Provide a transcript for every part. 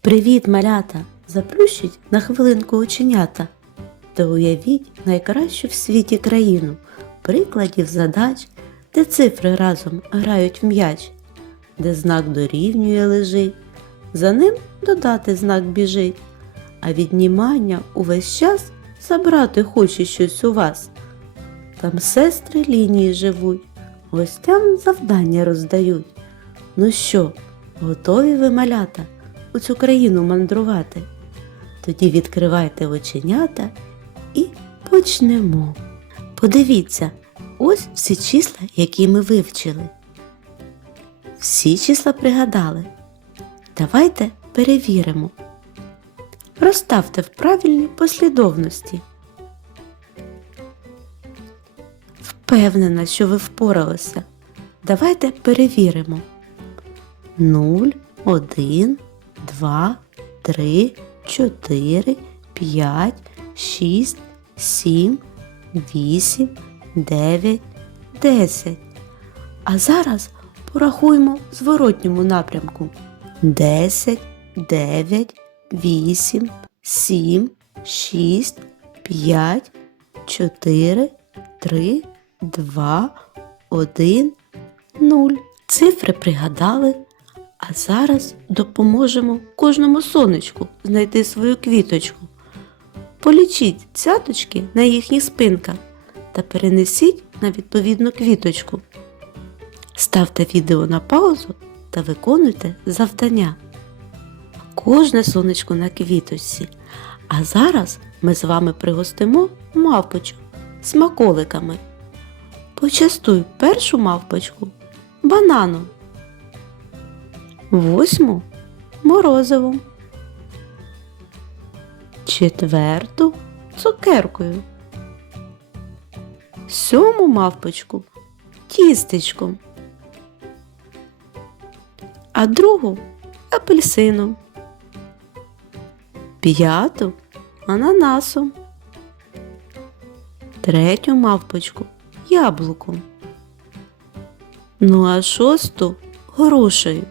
Привіт, малята! Заплющіть на хвилинку оченята та уявіть найкращу в світі країну, прикладів задач, де цифри разом грають в м'яч, де знак дорівнює лежить, за ним додати знак біжить, а віднімання увесь час забрати хоче щось у вас. Там сестри лінії живуть, гостям завдання роздають. Ну що, готові ви малята у цю країну мандрувати? Тоді відкривайте оченята і почнемо. Подивіться, ось всі числа, які ми вивчили. Всі числа пригадали. Давайте перевіримо. Розставте в правильній послідовності. Впевнена, що ви впоралися. Давайте перевіримо. 0, 1, 2, 3, 4, 5, 6, 7, 8, 9, 10. А зараз порахуємо в зворотньому напрямку. 10, 9, 8, 7, 6, 5, 4, 3, 2, 1, 0. Цифри пригадали, а зараз допоможемо кожному сонечку знайти свою квіточку. Полічіть цяточки на їхніх спинках та перенесіть на відповідну квіточку. Ставте відео на паузу та виконуйте завдання. Кожне сонечко на квіточці. А зараз ми з вами пригостимо мавпочок смаколиками. Почастуй першу мавпочку бананом, восьму морозивом, четверту цукеркою, сьому мавпочку тістечком, а другу апельсином, п'яту ананасом, третю мавпочку яблуком. Ну а шосту грушею.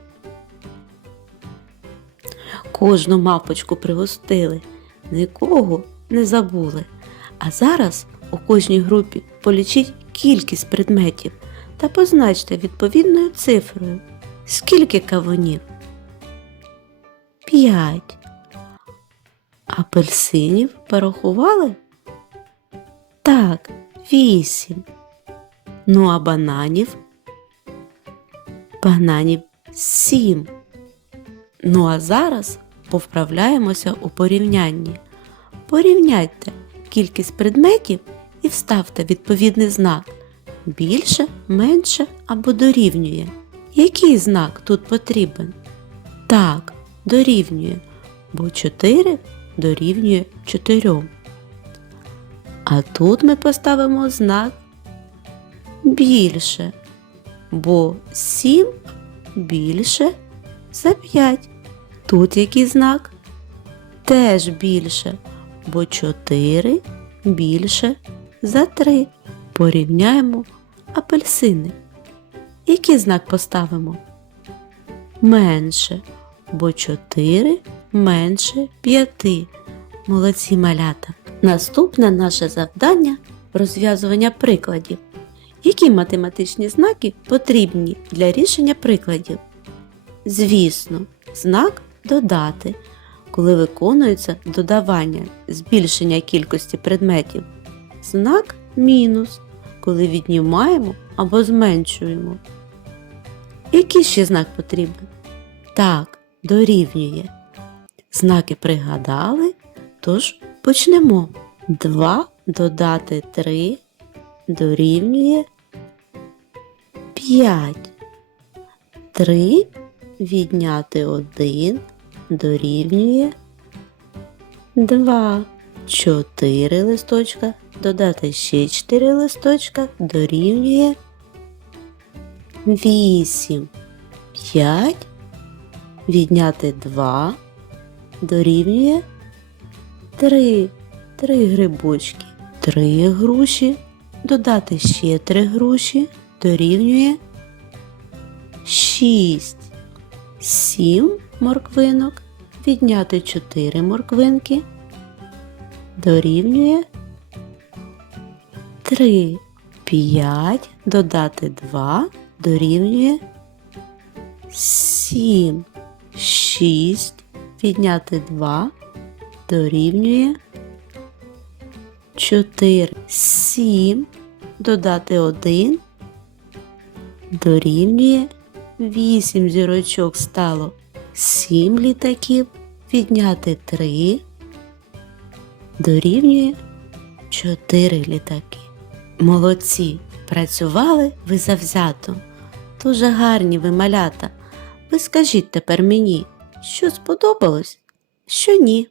Кожну мавпочку пригостили, нікого не забули. А зараз у кожній групі полічіть кількість предметів та позначте відповідною цифрою. Скільки кавунів? П'ять. Апельсинів порахували? Так, вісім. Ну а бананів? Бананів сім. Ну а зараз повправляємося у порівнянні. Порівняйте кількість предметів і вставте відповідний знак. Більше, менше або дорівнює. Який знак тут потрібен? Так, дорівнює, бо 4 дорівнює 4. А тут ми поставимо знак більше, бо 7 більше за 5. Тут який знак? Теж більше, бо 4 більше за 3. Порівняємо апельсини. Який знак поставимо? Менше, бо 4 менше 5. Молодці малята. Наступне наше завдання розв'язування прикладів. Які математичні знаки потрібні для рішення прикладів? Звісно, знак додати, коли виконується додавання, збільшення кількості предметів. Знак мінус, коли віднімаємо або зменшуємо. Який ще знак потрібен? Так, дорівнює. Знаки пригадали, тож почнемо. 2 додати 3 дорівнює 5. 3 відняти 1 дорівнює 2. 4 листочка додати ще 4 листочка дорівнює 8. 5 відняти 2 дорівнює 3. 3 грибочки. 3 груші додати ще 3 груші дорівнює 6. 7 морквинок відняти 4 морквинки дорівнює 3. 5 додати 2 дорівнює 7. 6 відняти 2 дорівнює 4. 7 додати 1 дорівнює 8 зірочок стало. 7 літаків відняти 3 дорівнює 4 літаки. Молодці! Працювали ви завзято. Дуже гарні ви малята. Ви скажіть тепер мені, що сподобалось, що ні.